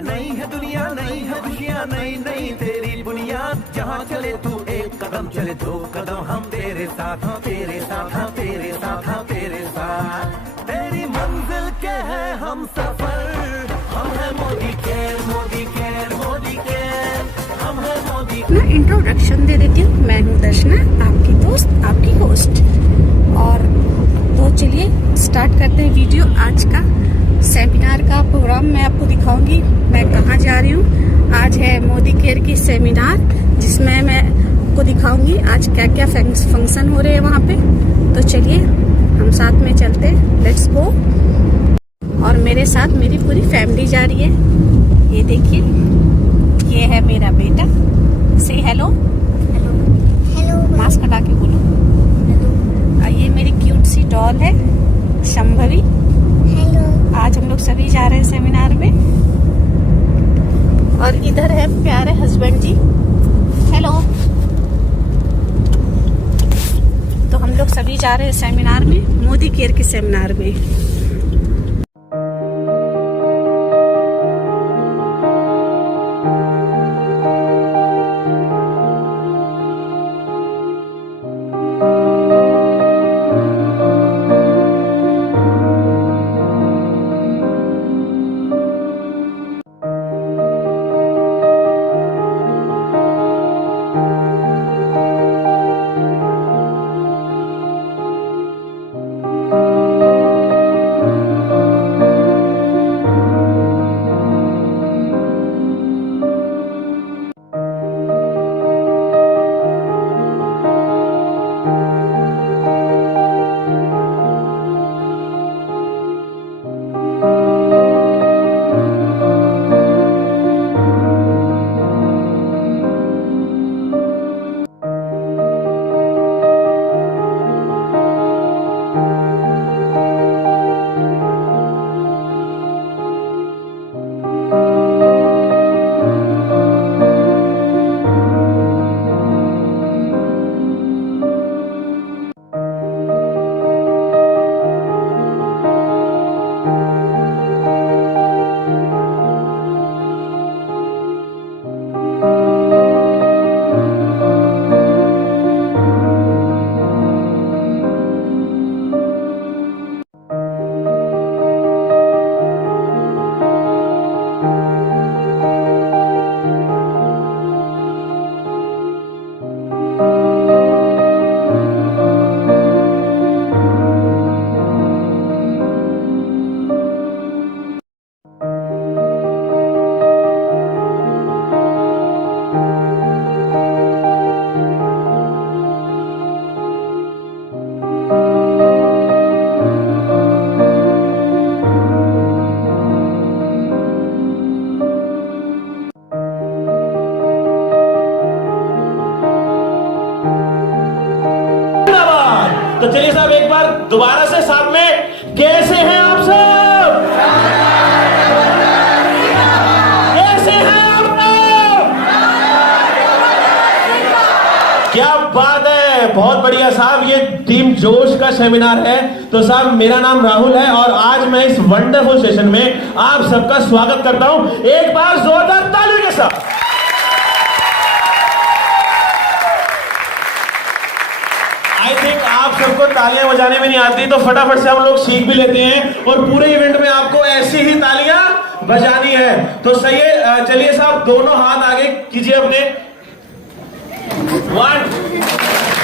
नई है दुनिया, नई है खुशियाँ, नई नई तेरी बुनियाद। जहाँ चले तू एक कदम, चले दो कदम, हम तेरे साथ, हाँ तेरे साथ, हाँ तेरे साथ, हाँ तेरे साथ। तेरी मंजिल के हैं हम सफर, हम है Modi care, Modi care, Modi care, हम है मोदी। ना इंट्रोडक्शन दे देती हूँ, मैं हूँ दर्शना, आपकी दोस्त, आपकी होस्ट। और तो चलिए स्टार्ट करते हैं वीडियो। आज का सेमिनार का प्रोग्राम मैं आपको दिखाऊंगी, मैं कहाँ जा रही हूँ। आज है मोदी केयर की सेमिनार, जिसमें मैं आपको दिखाऊंगी आज क्या क्या फंक्शन हो रहे हैं वहाँ पे। तो चलिए हम साथ में चलते हैं, लेट्स गो। और मेरे साथ मेरी पूरी फैमिली जा रही है। ये देखिए, ये है मेरा बेटा, से हेलो हेलो, मास्क हटा के बोलो। ये मेरी क्यूट सी डॉल है शंभवी। हेलो। आज हम लोग सभी जा रहे हैं सेमिनार में। और इधर है प्यारे हस्बैंड जी, हेलो। तो हम लोग सभी जा रहे हैं सेमिनार में, मोदी केयर के सेमिनार में। तो चलिए साहब एक बार दोबारा से साथ में, कैसे हैं आप सब? कैसे हैं आप सब? क्या बात है, बहुत बढ़िया साहब। ये टीम जोश का सेमिनार है। तो साहब मेरा नाम राहुल है और आज मैं इस वंडरफुल सेशन में आप सबका स्वागत करता हूं। एक बार जोरदार ताली के साथ। आई थिंक आप सबको तालियां बजाने में नहीं आती, तो फटाफट से हम लोग सीख भी लेते हैं और पूरे इवेंट में आपको ऐसी ही तालियां बजानी है। तो सही है, चलिए साहब दोनों हाथ आगे कीजिए अपने। 1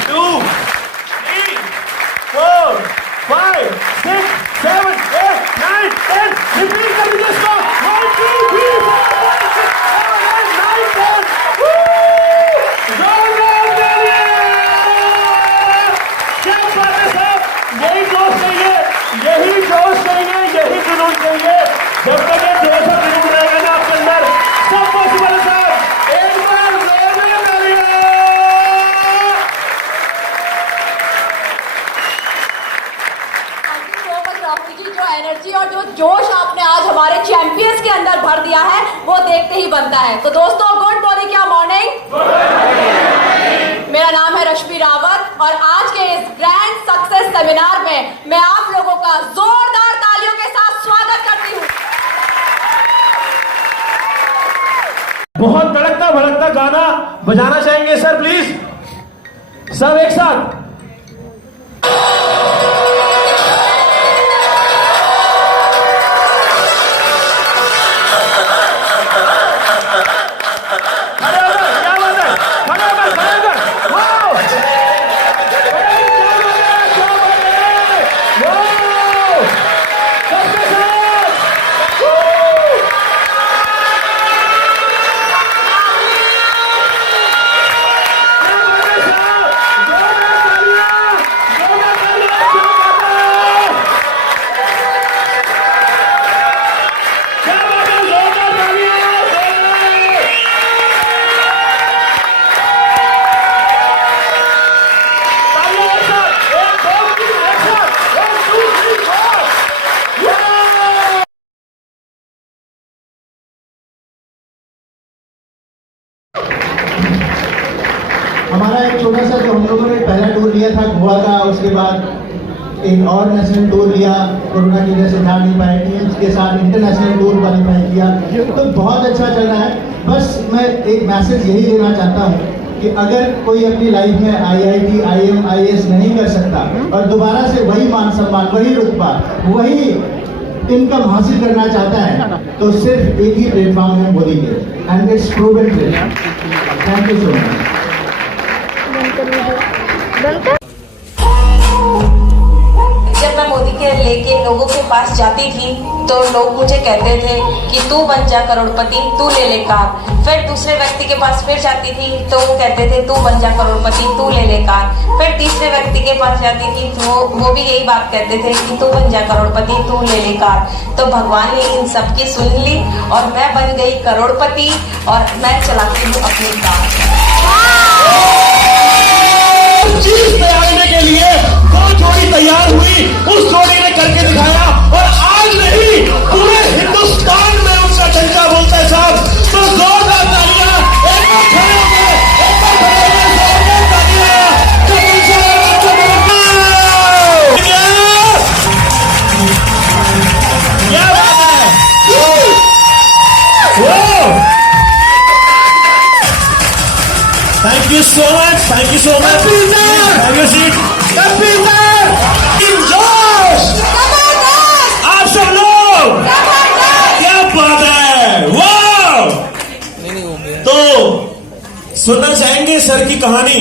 2 3 4 5 6 7 8 9 10। रिपीट कर दीजिए इसको। 1 2 3 4 5 6 7 8 9 10। यही जोश चाहिए, यही जोश चाहिए, यही जुनून चाहिए। जब तक ये जोश और जुनून रहेगा ना आपके अंदर, सब पॉसिबल है सर। एक बार जोरदार तालियां। राहुल जी, जो एनर्जी और जो जोश आपने आज हमारे चैंपियंस के अंदर भर दिया है, वो देखते ही बनता है। तो दोस्तों, गुड मॉर्निंग, क्या मॉर्निंग। मेरा नाम है रश्मि रावत और आज के इस ग्रैंड सक्सेस सेमिनार में मैं आप लोगों का जोरदार तालियों के साथ स्वागत करती हूँ। बहुत तड़कता भड़कता गाना बजाना चाहेंगे सर, प्लीज सब एक साथ। हमारा एक छोटा सा जो हम लोगों ने पहला टूर लिया था गोवा का, उसके बाद एक और नेशनल टूर लिया, कोरोना की वजह से जा नहीं पाए, टीम्स के साथ इंटरनेशनल टूर क्वालिफाई किया, तो बहुत अच्छा चल रहा है। बस मैं एक मैसेज यही देना चाहता हूँ कि अगर कोई अपनी लाइफ में IIT, IIM, IAS नहीं कर सकता और दोबारा से वही मान सम्मान, वही रुतबा, वही इनकम हासिल करना चाहता है, तो सिर्फ एक ही प्लेटफॉर्म है मोदी के, and it's proven. Thank you so much. जब मैं मोदी केयर लेके लोगों के पास जाती थी तो लोग मुझे कहते थे कि तू बन जा करोड़पति, तू ले ले कार। फिर दूसरे व्यक्ति के पास फिर जाती थी तो वो कहते थे तू बन जा करोड़पति, तू ले ले कार। फिर तीसरे व्यक्ति के पास जाती थी तो वो भी यही बात कहते थे कि तू बन जा करोड़पति, तू ले ले कार। तो भगवान ने इन सबकी सुन ली और मैं बन गई करोड़पति और मैं चलाती हूँ अपनी कार। चीज तैयारने के लिए दो जोड़ी तैयार हुई, उस जोड़ी ने करके दिखाया और आज नहीं पूरे हिंदुस्तान में उसका डंका बोलता है साहब। तो जोरदार तालियां, एक बार खड़े हो गए, एक बार खड़े हो गए, जोरदार तालियां। क्या बात है, thank you so much, thank you so much. जोश आप सब लोग, क्या बात है, वाह। तो सुनना चाहेंगे सर की कहानी,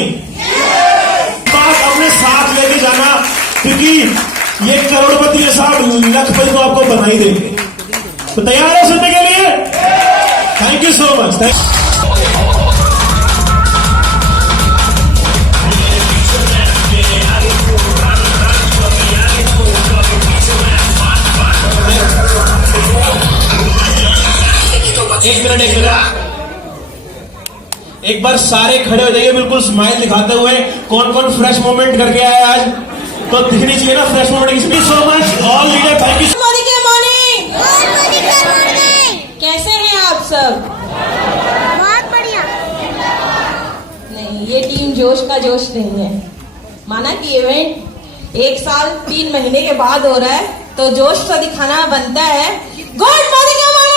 बात अपने साथ लेके जाना, क्योंकि ये करोड़पति है साहब, लखपति को आपको बनाई देंगे। तो तैयार है सुनने के लिए? Thank you so much. एक मिनट एक बार सारे खड़े हो जाइए, बिल्कुल स्माइल दिखाते हुए। कौन कौन फ्रेश मोमेंट करके आया आज, तो दिखनी चाहिए ना fresh moment. So much all leader, thank you. Modi के मॉर्निंग, कैसे हैं आप सब? बहुत बढ़िया। नहीं, ये टीम जोश का जोश नहीं है। माना कि इवेंट 1 साल 3 महीने के बाद हो रहा है, तो जोश तो दिखाना बनता है। गुड मोदी के मॉर्निंग।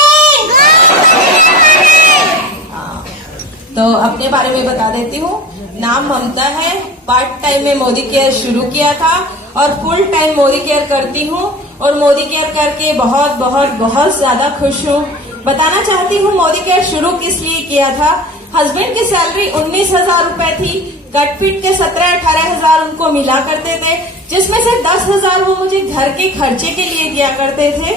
तो अपने बारे में बता देती हूँ। नाम ममता है, पार्ट टाइम में मोदी केयर शुरू किया था और फुल टाइम मोदी केयर करती हूँ और मोदी केयर करके बहुत बहुत बहुत ज्यादा खुश हूँ। बताना चाहती हूँ मोदी केयर शुरू किस लिए किया था। हस्बैंड की सैलरी 19,000 रुपए थी, कट पीट के 17-18 हजार उनको मिला करते थे, जिसमें से 10,000 वो मुझे घर के खर्चे के लिए दिया करते थे।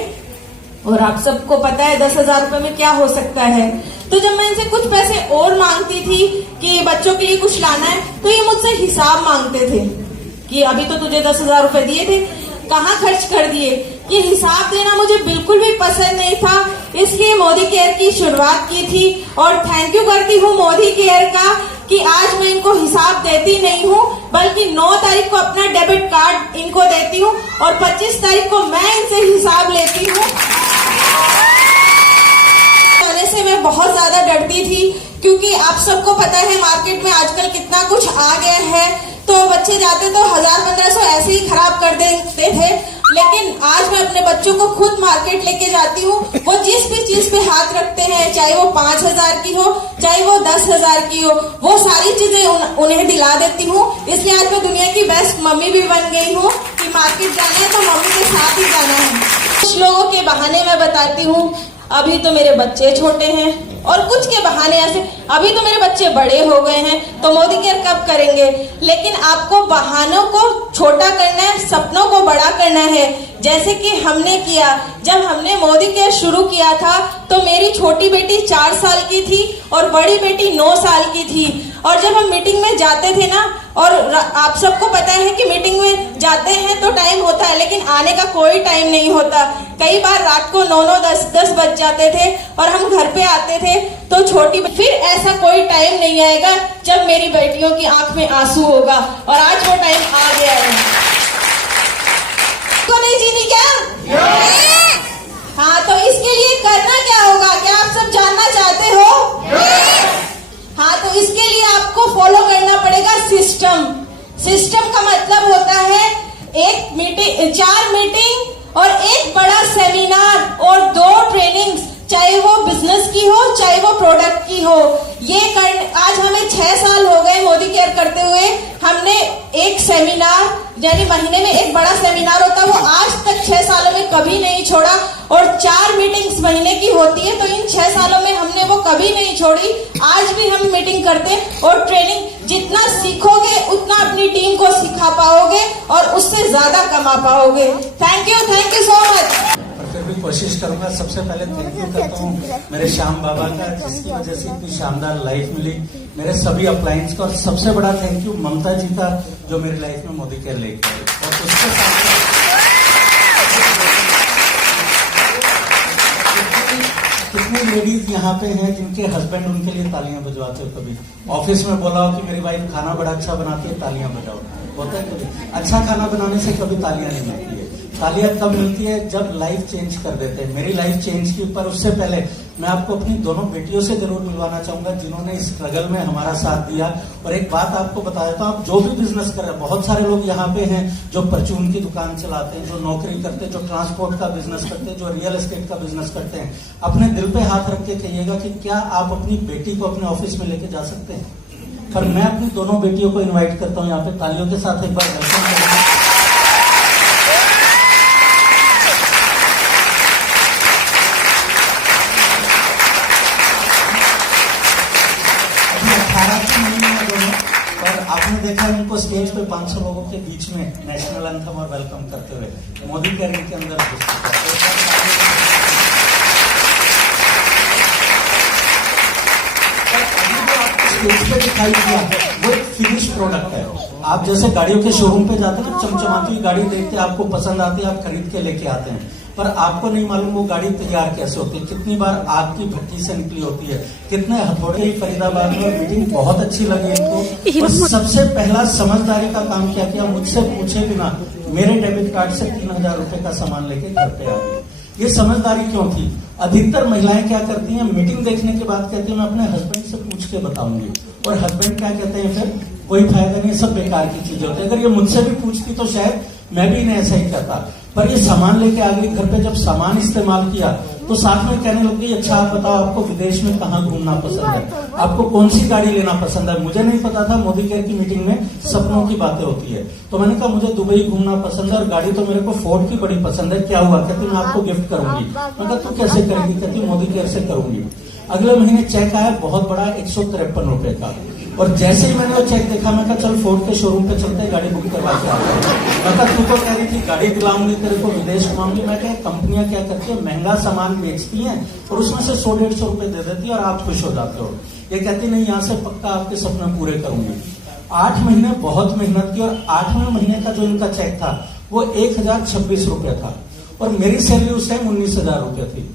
और आप सबको पता है 10,000 रुपए में क्या हो सकता है। तो जब मैं इनसे कुछ पैसे और मांगती थी कि बच्चों के लिए कुछ लाना है, तो ये मुझसे हिसाब मांगते थे कि अभी तो तुझे 10,000 रुपए दिए थे, कहाँ खर्च कर दिए। ये हिसाब देना मुझे बिल्कुल भी पसंद नहीं था, इसलिए मोदी केयर की शुरुआत की थी। और थैंक यू करती हूँ मोदी केयर का कि आज मैं इनको हिसाब देती नहीं हूँ, बल्कि 9 तारीख को अपना डेबिट कार्ड इनको देती हूँ और 25 तारीख को मैं इनसे हिसाब लेती हूँ। से मैं बहुत ज्यादा डरती थी, क्योंकि आप सबको पता है मार्केट में आजकल कितना कुछ आ गया है। तो बच्चे जाते तो 1000-1500 ऐसे ही खराब कर देते थे। लेकिन आज मैं अपने बच्चों को खुद मार्केट लेके जाती हूँ। वो जिस भी चीज पे हाथ रखते हैं, चाहे वो 5,000 की हो, चाहे वो 10,000 की हो, वो सारी चीजें उन्हें दिला देती हूँ। इसलिए आज मैं दुनिया की बेस्ट मम्मी भी बन गई हूँ कि मार्केट जाना है तो मम्मी के साथ ही जाना है। कुछ लोगों के बहाने मैं बताती हूँ, अभी तो मेरे बच्चे छोटे हैं, और कुछ के बहाने ऐसे, अभी तो मेरे बच्चे बड़े हो गए हैं तो मोदी केयर कब करेंगे। लेकिन आपको बहानों को छोटा करना है, सपनों को बड़ा करना है। जैसे कि हमने किया, जब हमने मोदी केयर शुरू किया था तो मेरी छोटी बेटी 4 साल की थी और बड़ी बेटी 9 साल की थी। और जब हम मीटिंग में जाते थे ना, और आप सबको पता है कि मीटिंग में जाते हैं तो टाइम होता है, लेकिन आने का कोई टाइम नहीं होता। कई बार रात को 9-10 बज जाते थे और हम घर पे आते थे तो फिर ऐसा कोई टाइम नहीं आएगा जब मेरी बेटियों की आंख में आंसू होगा, और आज वो टाइम आ गया है। को नहीं जीनी क्या? हाँ, तो इसके लिए करना क्या होगा, क्या आप सब जानना चाहते हो? हाँ, तो इसके लिए आपको फॉलो करना पड़ेगा सिस्टम। सिस्टम का मतलब होता है 4 मीटिंग और 1 बड़ा सेमिनार और 2 ट्रेनिंग्स, चाहे वो बिजनेस की हो चाहे वो प्रोडक्ट की हो। आज हमें 6 साल हो गए मोदी केयर करते हुए। हमने एक सेमिनार, यानी महीने में 1 बड़ा सेमिनार होता, वो आज तक 6 सालों में कभी नहीं छोड़ा, और 4 मीटिंग्स महीने की होती है, तो इन 6 सालों में हमने वो कभी नहीं छोड़ी। आज भी हम मीटिंग करते हैं और ट्रेनिंग। जितना सीखोगे उतना अपनी टीम को सिखा पाओगे और उससे ज्यादा कमा पाओगे। Thank you so much. फिर भी कोशिश करूंगा। सबसे पहले थैंक यू करता हूँ मेरे श्याम बाबा का, जिसकी वजह से इतनी शानदार लाइफ मिली, मेरे सभी अपलाइंस का, और सबसे बड़ा थैंक यू ममता जी का, जो मेरी लाइफ में मोदी केयर लेके आए। और उसके साथ कितनी लेडीज यहाँ पे हैं जिनके हस्बैंड उनके लिए तालियां बजवाते हो। कभी ऑफिस में बोला हो कि मेरी वाइफ खाना बड़ा अच्छा बनाती है, तालियां बजाओ। होता है कभी अच्छा खाना बनाने से कभी तालियां नहीं मिलती है। तालियां तब मिलती है जब लाइफ चेंज कर देते हैं। मेरी लाइफ चेंज की, पर उससे पहले मैं आपको अपनी दोनों बेटियों से जरूर मिलवाना चाहूंगा, जिन्होंने इस स्ट्रगल में हमारा साथ दिया। और एक बात आपको बता देता हूं, आप जो भी बिजनेस कर रहे हैं, बहुत सारे लोग यहाँ पे हैं जो परचून की दुकान चलाते हैं, जो नौकरी करते हैं, जो ट्रांसपोर्ट का बिजनेस करते हैं, जो रियल एस्टेट का बिजनेस करते हैं, अपने दिल पे हाथ रख के कहिएगा कि क्या आप अपनी बेटी को अपने ऑफिस में लेके जा सकते हैं। पर मैं अपनी दोनों बेटियों को इन्वाइट करता हूँ यहाँ पे, तालियों के साथ एक बार वेलकम करेंगे। आपने देखा उनको स्टेज पे 500 लोगों के बीच में नेशनल एंथम और वेलकम करते हुए मोदी केयर के अंदर स्टेज पे दिखाई दिया, वो एक फिनिश प्रोडक्ट है। आप जैसे गाड़ियों के शोरूम पे जाते हैं, चमचमाती हुई गाड़ी देखते हैं, आपको पसंद आती है, आप खरीद के लेके आते हैं, पर आपको नहीं मालूम वो गाड़ी तैयार कैसे होती है, कितनी बार आग की भट्टी से निकली होती है, कितने हथौड़े। फरीदाबाद में मीटिंग बहुत अच्छी लगी इनको। और सबसे पहला समझदारी का काम क्या किया, मुझसे पूछे बिना मेरे डेबिट कार्ड से 3,000 रुपए का सामान लेके घर पे आ गए। ये समझदारी क्यों थी? अधिकतर महिलाएं क्या करती हैं, मीटिंग देखने के बाद कहती हैं मैं अपने हस्बैंड से पूछ के बताऊंगी, और हस्बैंड क्या कहते हैं, फिर कोई फायदा नहीं, सब बेकार की चीजें होती है। अगर ये मुझसे भी पूछती तो शायद मैं भी इन्हें ऐसा ही कहता। पर ये सामान लेके आ गई घर पे, जब सामान इस्तेमाल किया तो साथ में कहने लग गई, अच्छा आप बताओ आपको विदेश में कहाँ घूमना पसंद है, आपको कौन सी गाड़ी लेना पसंद है। मुझे नहीं पता था मोदी केयर की मीटिंग में सपनों की बातें होती है। तो मैंने कहा मुझे दुबई घूमना पसंद है और गाड़ी तो मेरे को फोर्ड की बड़ी पसंद है, क्या हुआ? कहती मैं आपको गिफ्ट करूंगी। मैं कहा तू कैसे करेगी? कहती मोदी केयर से करूंगी। अगले महीने चेक आया बहुत बड़ा 153 रुपए का, और जैसे ही मैंने वो चेक देखा मैं कहा चल फोर्ड के शोरूम पे चलते हैं, गाड़ी बुक करवा के आते हैं। मैं कहा तू तो कह रही थी गाड़ी दिलाऊंगी तेरे को, विदेश घुमाऊंगी। मैं कहा कंपनियां क्या करती है, महंगा सामान बेचती हैं और उसमें से 100-150 रुपए दे देती है और आप खुश हो जाते हो। ये कहती नहीं, यहाँ से पक्का आपके सपने पूरे करूंगी। 8 महीने बहुत मेहनत की, और 8वें महीने का जो इनका चेक था वो 1,026 रुपए था, और मेरी सैलरी उस टाइम 19,000 रुपए थी।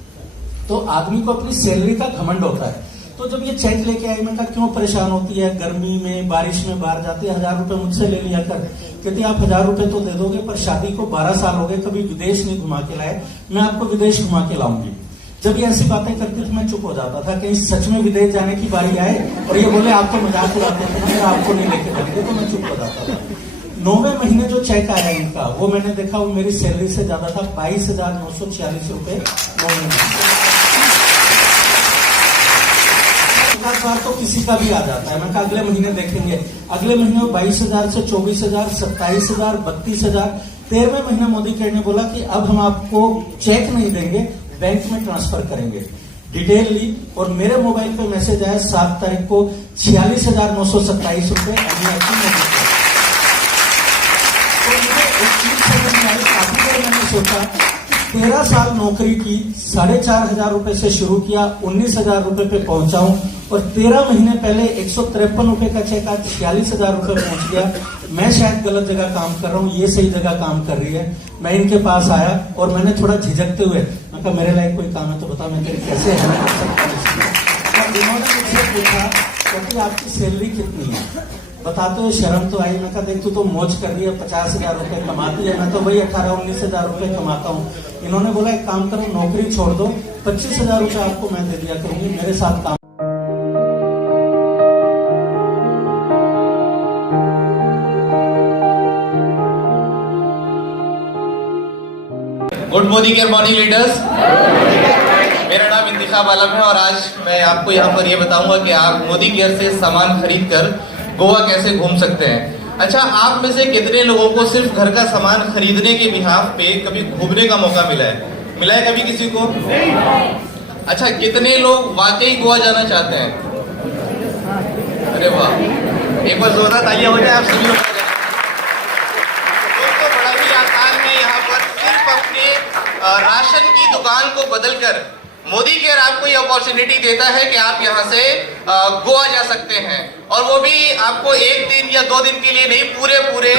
तो आदमी को अपनी सैलरी का घमंड होता है। तो जब ये चेक लेके आई, मैं कहा क्यों परेशान होती है, गर्मी में बारिश में बाहर जाते, 1,000 रुपए मुझसे ले लिया कर। कहती आप 1,000 रुपए तो दे दोगे, पर शादी को 12 साल हो गए, कभी विदेश नहीं घुमा के लाए, मैं आपको विदेश घुमा के लाऊंगी। जब ये ऐसी बातें करती तो मैं चुप हो जाता था, कहीं सच में विदेश जाने की बारी आए और ये बोले आप तो मजाक उड़ाते थे ना, आपको नहीं लेके जाएंगे, तो मैं चुप हो जाता था। 9वें महीने जो चेक आया इनका, वो मैंने देखा वो मेरी सैलरी से ज्यादा था, 22,946 रुपए 9 महीने। बार तो किसी का भी आ जाता है। मैं कहा अगले महीने देखेंगे, अगले महीने 22,000 से 24,000, 27,000, 32,000। 13वें महीने मोदी केयर ने बोला कि अब हम आपको चेक नहीं देंगे, बैंक में ट्रांसफर करेंगे। डिटेल ली और मेरे मोबाइल पे मैसेज आया 7 तारीख को 46,927 रुपए। तो मुझे एक चीज समझ में आई, काफी देर मैंने सोचा, 13 साल नौकरी की, 4,500 रुपए से शुरू किया, 19,000 रुपए पे पहुंचा हूं और 13 महीने पहले 153 रुपए का चेक आज 46,000 रुपए पहुंच गया। मैं शायद गलत जगह काम कर रहा हूं, ये सही जगह काम कर रही है। मैं इनके पास आया और मैंने थोड़ा झिझकते हुए, मैं कहा मेरे लायक कोई काम है तो बता, मैं तेरे कैसे हेल्प कर सकता हूं। इन्होंने मुझसे पूछा क्योंकि आपकी सैलरी कितनी है, बताते हुए शर्म तो आई। मैं कहा देख तू तो मौज कर रही है, 50,000 रुपए कमाती है, मैं तो वही 18-19,000 रुपए कमाता हूँ। इन्होंने बोला एक काम करो, नौकरी छोड़ दो, 25,000 रुपए आपको मैं दे दिया करूंगी, मेरे साथ काम। Good Modi care morning leaders. मेरा नाम इंतिखाब आलम है और आज मैं आपको यहाँ पर ये बताऊंगा कि आप मोदी केयर से सामान खरीद कर गोवा कैसे घूम सकते हैं। अच्छा, आप में से कितने लोगों को सिर्फ घर का सामान खरीदने के बिहाफ पे कभी घूमने का मौका मिला है? मिला है कभी किसी को? अच्छा, कितने लोग वाकई गोवा जाना चाहते हैं? अरे वाह, एक बार जोरदार तालियां हो जाए आप सभी लोग। तो बड़ा ही आसान है, यहाँ पर सिर्फ अपने राशन की दुकान को बदलकर मोदी केयर आपको ये अपॉर्चुनिटी देता है कि आप यहाँ से गोवा जा सकते हैं, और वो भी आपको 1 दिन या 2 दिन के लिए नहीं, पूरे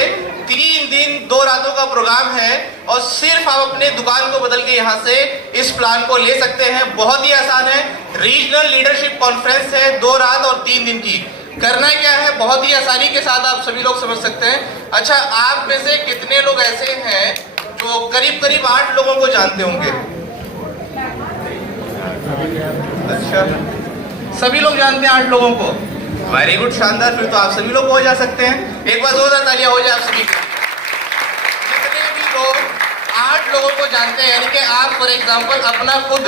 3 दिन 2 रातों का प्रोग्राम है। और सिर्फ आप अपने दुकान को बदल के यहाँ से इस प्लान को ले सकते हैं। बहुत ही आसान है। रीजनल लीडरशिप कॉन्फ्रेंस है 2 रात और 3 दिन की। करना क्या है, बहुत ही आसानी के साथ आप सभी लोग समझ सकते हैं। अच्छा, आप में से कितने लोग ऐसे हैं जो करीब 8 लोगों को जानते होंगे? अच्छा, सभी लोग जानते हैं 8 लोगों को। वेरी गुड, शानदार। फिर तो आप सभी लोग हो जा सकते हैं। एक बार जोरदार तालियां हो जाए आप सभी। जितने भी लोग 8 लोगों को जानते हैं, यानी कि आप फॉर एग्जांपल अपना खुद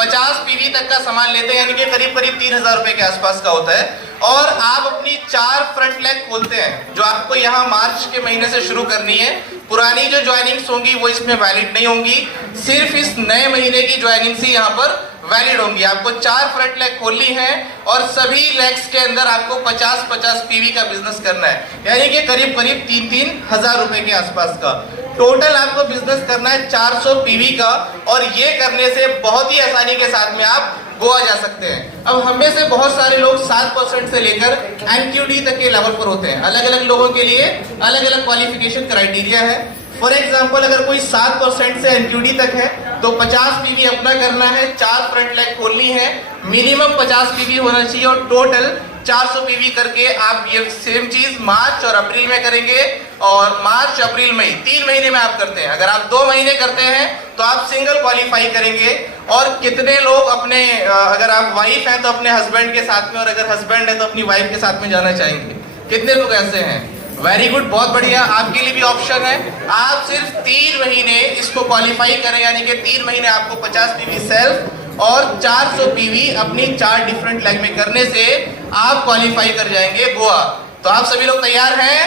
50 पीवी तक का सामान लेते हैं, यानी कि करीब 3,000 रुपए के आसपास का होता है, और आप अपनी 4 फ्रंट लेग खोलते हैं जो आपको यहाँ मार्च के महीने से शुरू करनी है। पुरानी जो ज्वाइनिंग्स होंगी वो इसमें वैलिड नहीं होंगी, सिर्फ इस नए महीने की ज्वाइनिंग्स ही यहाँ पर वैलिड होंगी। आपको 4 फ्रंट लेग खोलनी है और सभी लेग्स के अंदर आपको 50-50 पीवी का बिजनेस करना है, यानी कि करीब 3,000 रुपए के आसपास का टोटल आपको बिजनेस करना है 400 पीवी का। और ये करने से बहुत ही आसानी के साथ में आप गोवा जा सकते हैं। अब हम में से बहुत सारे लोग 7% से लेकर एनक्यूडी तक के लेवल पर होते हैं। अलग अलग लोगों के लिए अलग अलग क्वालिफिकेशन क्राइटेरिया है। फॉर एग्जाम्पल, अगर कोई 7% से एनक्यूडी तक है तो 50 पीवी अपना करना है, 4 फ्रंट लेग खोलनी है, मिनिमम 50 पीवी होना चाहिए और टोटल 400 पीवी करके आप ये सेम चीज मार्च और अप्रैल में करेंगे। और मार्च, अप्रैल, मई 3 महीने में आप करते हैं। अगर आप 2 महीने करते हैं तो आप सिंगल क्वालिफाई करेंगे। और कितने लोग अपने, अगर आप वाइफ हैं तो अपने हस्बैंड के साथ में, और अगर हस्बैंड है तो अपनी वाइफ के साथ में जाना चाहेंगे? कितने लोग ऐसे हैं? वेरी गुड, बहुत बढ़िया। आपके लिए भी ऑप्शन है, आप सिर्फ 3 महीने इसको क्वालिफाई करें, यानी कि 3 महीने आपको 50 पीवी सेल्फ और 400 पीवी अपनी 4 डिफरेंट लेग में करने से आप क्वालिफाई कर जाएंगे गोवा। तो आप सभी लोग तैयार हैं?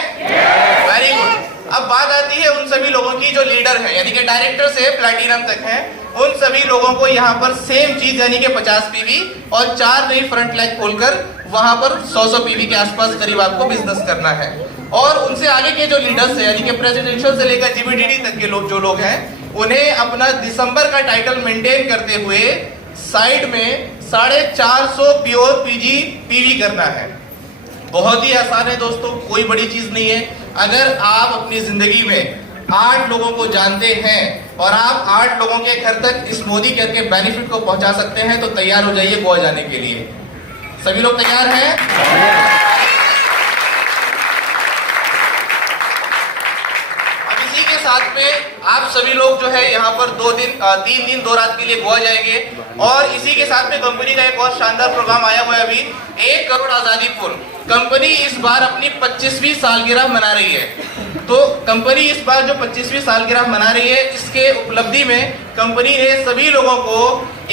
Very good. अब बात आती है उन सभी लोगों की जो लीडर हैं, यानी कि डायरेक्टर से प्लैटिनम तक हैं। उन सभी लोगों को यहाँ पर सेम चीज, यानी कि 50 पीवी और 4 नई फ्रंट लेग खोलकर वहां पर 100 पीवी के आसपास करीब आपको बिजनेस करना है। और उनसे आगे के जो लीडर्स हैं, यानी कि प्रेसिडेंशियल से लेकर जीबीडीडी तक के लोग, जो लोग हैं, उन्हें अपना दिसंबर का टाइटल मेंटेन करते हुए साइड में 450 प्योर पीवी करना है। बहुत ही आसान है दोस्तों, कोई बड़ी चीज नहीं है। अगर आप अपनी जिंदगी में 8 लोगों को जानते हैं और आप 8 लोगों के घर तक इस मोदी केयर के बेनिफिट को पहुंचा सकते हैं, तो तैयार हो जाइए गोवा जाने के लिए। सभी लोग तैयार हैं? अब इसी के साथ में आप सभी लोग जो है यहाँ पर 3 दिन 2 रात के लिए गोवा जाएंगे। और इसी के साथ में कंपनी का एक और शानदार प्रोग्राम आया हुआ है अभी, 1 करोड़ आजादी पूर्व। कंपनी इस बार अपनी 25वीं सालगिरह मना रही है। तो कंपनी इस बार जो 25वीं सालगिरह मना रही है, इसके उपलब्धि में कंपनी ने सभी लोगों को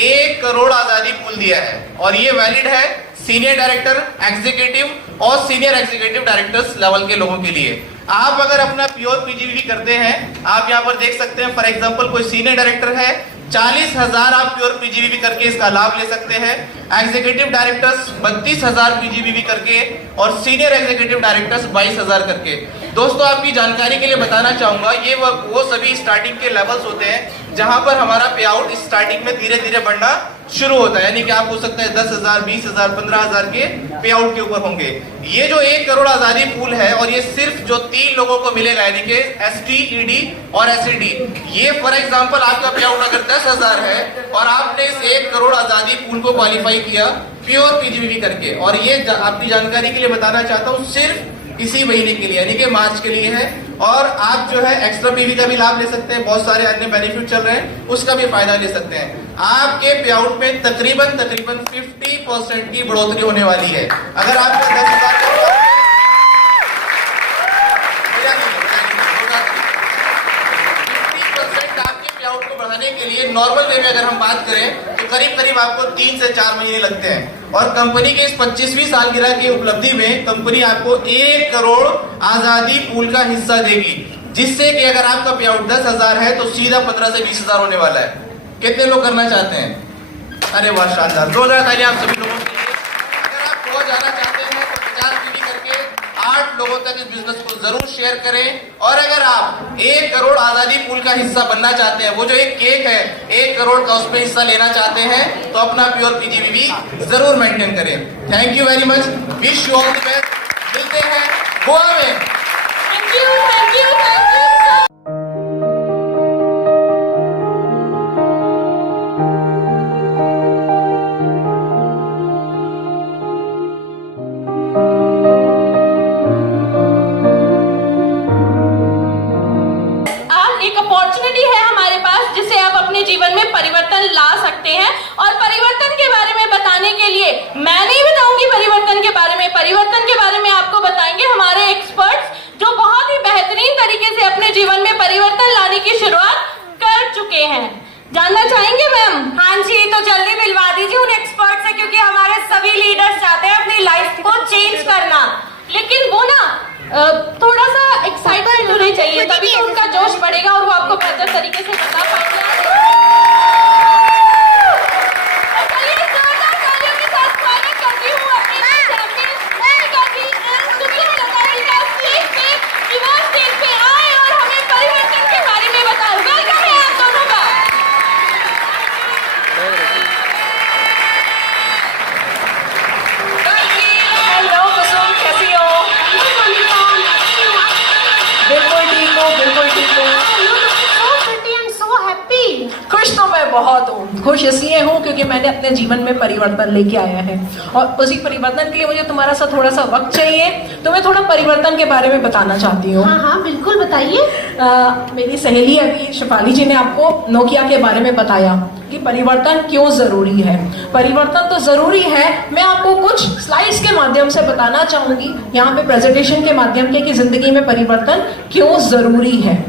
1 करोड़ आजादी पूल दिया है और ये वैलिड है सीनियर डायरेक्टर, एग्जीक्यूटिव और सीनियर एग्जीक्यूटिव डायरेक्टर्स लेवल के लोगों के लिए। आप अगर अपना प्योर पीजीबीवी करते हैं, आप यहाँ पर देख सकते हैं, फॉर एग्जांपल कोई सीनियर डायरेक्टर है, 40,000 आप प्योर पीजीबीवी करके इसका लाभ ले सकते हैं। एग्जीक्यूटिव डायरेक्टर्स 32,000 पीजीबीवी करके और सीनियर एग्जीक्यूटिव डायरेक्टर्स 22,000 करके। दोस्तों आपकी जानकारी के लिए बताना चाहूंगा, ये वो सभी स्टार्टिंग के लेवल्स होते हैं जहां पर हमारा पे आउट स्टार्टिंग में धीरे धीरे बढ़ना शुरू होता है, यानी कि आप हो सकते हैं 10,000, 20,000, 15,000 के पे आउट के ऊपर होंगे। ये जो 1 करोड़ आजादी पूल है और ये सिर्फ जो 3 लोगों को मिलेगा, यानी कि एसटी, ईडी और एसईडी। ये फॉर एग्जांपल आपका पे आउट अगर 10,000 है और आपने इस 1 करोड़ आजादी पूल को क्वालिफाई किया प्योर पीजीबीवी करके, और ये आपकी जानकारी के लिए बताना चाहता हूँ सिर्फ इसी महीने के लिए, यानी कि मार्च के लिए है। और आप जो है एक्स्ट्रा पीवी का भी लाभ ले सकते हैं, बहुत सारे अन्य बेनिफिट चल रहे हैं, उसका भी फायदा ले सकते हैं। आपके पे आउट में तकरीबन 50% की बढ़ोतरी होने वाली है। अगर आपका 10,000 आपके पे आउट को बढ़ाने के लिए नॉर्मल वे में अगर हम बात करें तो करीब करीब आपको 3 से 4 महीने लगते हैं। और कंपनी के इस 25वीं सालगिरह की उपलब्धि में कंपनी आपको 1 करोड़ आजादी पूल का हिस्सा देगी, जिससे कि अगर आपका पे आउट 10,000 है तो सीधा 15 से 20,000 होने वाला है। कितने लोग करना चाहते हैं? अरे वाह, शानदार। 2,000 तालियां आप सभी लोगों के लिए। अगर आप बहुत जाना चाहते हैं तो 50 पीवी करके 8 लोगों तक इस बिजनेस को जरूर शेयर करें। और अगर आप 1 करोड़ आजादी पूल का हिस्सा बनना चाहते हैं, वो जो एक केक है 1 करोड़ का, उसमें हिस्सा लेना चाहते हैं तो अपना प्योर पीजीबीवी जरूर मेंटेन करें। Thank you very much, wish you all the best. मिलते हैं गोवा में। Thank you, thank you, thank you. जिससे आप अपने जीवन में परिवर्तन ला सकते हैं। और परिवर्तन के बारे में बताने के लिए मैं नहीं बताऊंगी परिवर्तन के बारे में, परिवर्तन के बारे में आपको बताएंगे हमारे एक्सपर्ट्स, जो बहुत ही बेहतरीन तरीके से अपने जीवन में परिवर्तन लाने की शुरुआत कर चुके हैं। जानना चाहेंगे मैम? हाँ जी, तो जल्दी मिलवा दीजिए उन एक्सपर्ट से, क्योंकि हमारे सभी लीडर्स चाहते हैं अपनी लाइफ को चेंज करना, लेकिन वो ना थोड़ा सा एक्साइटमेंट होनी चाहिए, तभी तो उनका जोश बढ़ेगा और वो आपको बेहतर तरीके से बता पाएंगे। खुश तो मैं बहुत हूँ। खुश इसलिए हूँ क्योंकि मैंने अपने जीवन में परिवर्तन लेके आया है, और उसी परिवर्तन के लिए मुझे तुम्हारा सा थोड़ा सा वक्त चाहिए। तो मैं थोड़ा परिवर्तन के बारे में बताना चाहती हूँ। हाँ हाँ बिल्कुल बताइए। मेरी सहेली अभी शिफाली जी ने आपको नोकिया के बारे में बताया कि परिवर्तन क्यों जरूरी है। परिवर्तन तो जरूरी है, मैं आपको कुछ स्लाइड्स के माध्यम से बताना चाहूंगी यहाँ पे प्रेजेंटेशन के माध्यम से कि जिंदगी में परिवर्तन क्यों जरूरी है।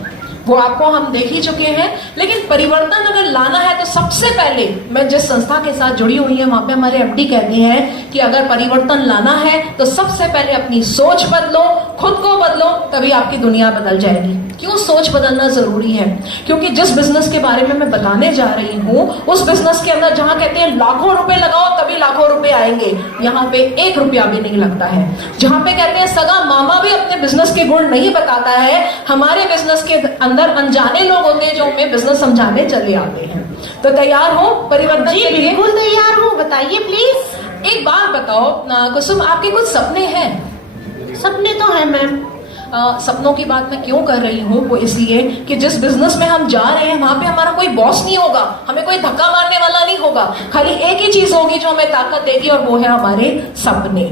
वो आपको हम देख ही चुके हैं, लेकिन परिवर्तन अगर लाना है तो सबसे पहले मैं जिस संस्था के साथ जुड़ी हुई है वहां पे हमारे एमडी कहते हैं कि अगर परिवर्तन लाना है तो सबसे पहले अपनी सोच बदलो, खुद को बदलो, तभी आपकी दुनिया बदल जाएगी। क्यों सोच बदलना जरूरी है? क्योंकि जिस बिजनेस के बारे में मैं बताने जा रही हूँ उस बिजनेस के अंदर जहाँ कहते हैं लाखों रुपए लगाओ तभी लाखों रुपए आएंगे, यहाँ पे 1 रुपया भी नहीं लगता है। जहाँ पे कहते हैं सगा मामा भी अपने बिजनेस के गुण नहीं बताता है, हमारे बिजनेस के अंदर अनजाने लोग होते हैं जो हमें बिजनेस समझाने चले आते हैं। तो तैयार हो परिवर्तन के लिए? बिल्कुल तैयार हूँ, बताइए प्लीज। एक बात बताओ कुसुम, आपके कुछ सपने हैं? सपने तो है मैम। सपनों की बात मैं क्यों कर रही हूँ, वो इसलिए कि जिस बिजनेस में हम जा रहे हैं वहां पे हमारा कोई बॉस नहीं होगा, हमें कोई धक्का मारने वाला नहीं होगा, खाली एक ही चीज होगी जो हमें ताकत देगी और वो है हमारे सपने।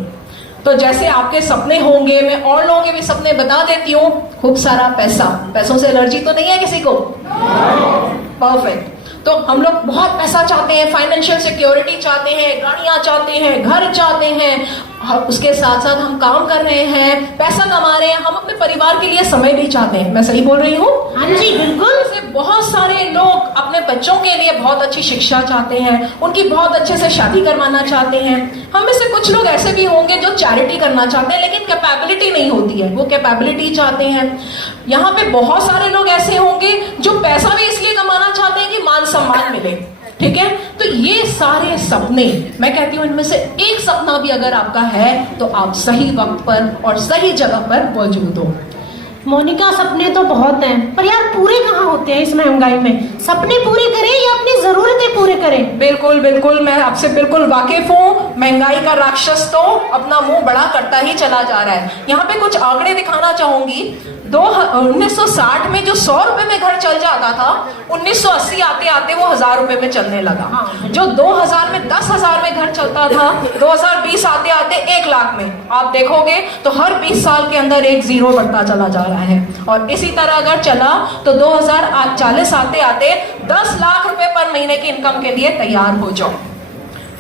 तो जैसे आपके सपने होंगे, मैं और लोगों के भी सपने बता देती हूँ। खूब सारा पैसा, पैसों से एलर्जी तो नहीं है किसी को? परफेक्ट। तो हम लोग बहुत पैसा चाहते हैं, फाइनेंशियल सिक्योरिटी चाहते हैं, गाड़ियां चाहते हैं, घर चाहते हैं, उसके साथ साथ हम काम कर रहे हैं, पैसा कमा रहे हैं, हम अपने परिवार के लिए समय भी चाहते हैं। मैं सही बोल रही हूँ? हाँ जी बिल्कुल। ऐसे बहुत सारे लोग अपने बच्चों के लिए बहुत अच्छी शिक्षा चाहते हैं, उनकी बहुत अच्छे से शादी करवाना चाहते हैं। हम में से कुछ लोग ऐसे भी होंगे जो चैरिटी करना चाहते हैं, लेकिन कैपेबिलिटी नहीं होती है, वो कैपेबिलिटी चाहते हैं। यहाँ पे बहुत सारे लोग ऐसे होंगे जो पैसा भी इसलिए कमाना चाहते हैं कि मान सम्मान मिले, ठीक है। तो ये सारे सपने, मैं कहती हूँ इनमें से एक सपना भी अगर आपका है तो आप सही वक्त पर और सही जगह पर मौजूद हो। मोनिका, सपने तो बहुत हैं, पर यार पूरे कहाँ होते हैं इस महंगाई में? सपने पूरे करें या अपनी जरूरतें पूरे करें? बिल्कुल बिल्कुल, मैं आपसे बिल्कुल वाकिफ हूँ। महंगाई का राक्षस तो अपना मुंह बड़ा करता ही चला जा रहा है। यहाँ पे कुछ आंकड़े दिखाना चाहूंगी। 1960 में जो 100 रुपए में घर चल जाता था, 1980 आते आते वो 1000 रुपए में चलने लगा। जो 2000 में 10,000 में घर चलता था, 2020 आते आते 1 लाख में। आप देखोगे तो हर 20 साल के अंदर एक जीरो बढ़ता चला जा रहा है। और इसी तरह अगर चला तो 2040 आते आते 10 लाख रुपए पर महीने की इनकम के लिए तैयार हो जाओ।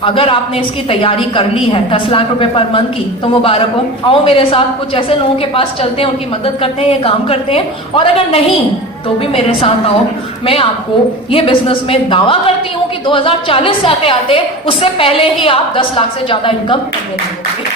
अगर आपने इसकी तैयारी कर ली है 10 लाख रुपए पर मंथ की, तो मुबारक हो। आओ मेरे साथ, कुछ ऐसे लोगों के पास चलते हैं, उनकी मदद करते हैं, ये काम करते हैं। और अगर नहीं तो भी मेरे साथ आओ, मैं आपको ये बिजनेस में दावा करती हूँ कि 2040 से आते आते उससे पहले ही आप 10 लाख से ज्यादा इनकम करने लगोगे।